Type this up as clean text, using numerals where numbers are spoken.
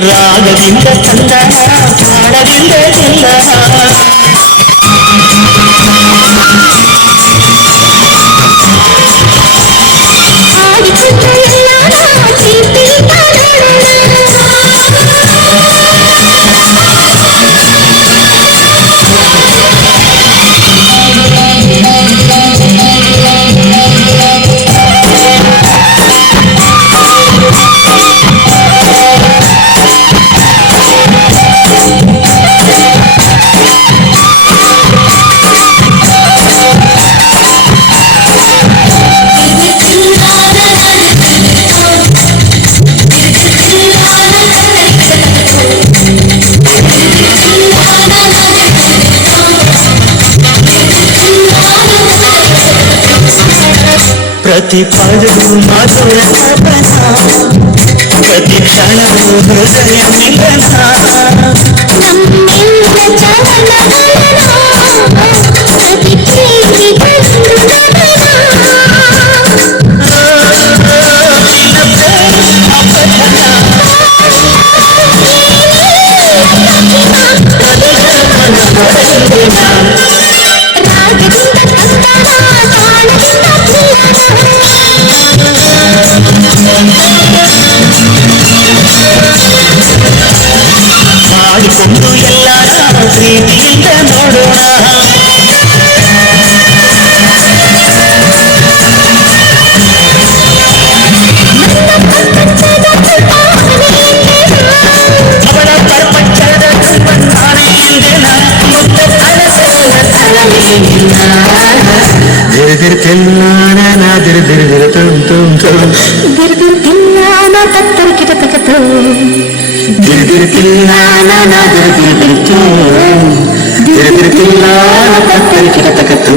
ರಾಗದಿಂದ ಚಂದನ ತಾಳದಿಂದ ರಾಗದಿಂದ ಚಂದನ ತಾಳದಿಂದ ಪ್ರತಿ ಪದವು ಮಧುರ ತಪನ ಪ್ರತಿ ಕ್ಷಣವು ಹೃದಯ ಮಿಲನ ನಮ್ಮೆಲ್ಲ ಚಲನವಲನ ಪ್ರತಿ ಪ್ರೀತಿಗಳು ಮಾಡಿಕೊಂಡು ಎಲ್ಲರ ಪ್ರೀತಿಯಿಂದ ನೋಡೋಣ ಅವಳ ಪ್ರಪಂಚದ ಬಂದಾನೆ ಎಂದೆನ ಮುತ್ತ ಕನಸೆಲ್ಲ ತಲವೇನಿಲ್ಲ ದಿರ್ ತಿನ್ನಾನ ದಿರ್ ದಿರ್ ದಿರ್ ತುಂ ತುಂ ತುಂ ದಿರ್ ದಿರ್ ತಿನ್ನಾನ ತತ್ತರ್ ಕಿಟ ತಕತು ದಿರ್ ದಿರ್ ತಿನ್ನಾನ ದಿರ್ ದಿರ್ ದಿರ್ ತುಂ ದಿರ್ ದಿರ್ ತಿನ್ನಾನ ತತ್ತರ್ ಕಿಟ ತಕತು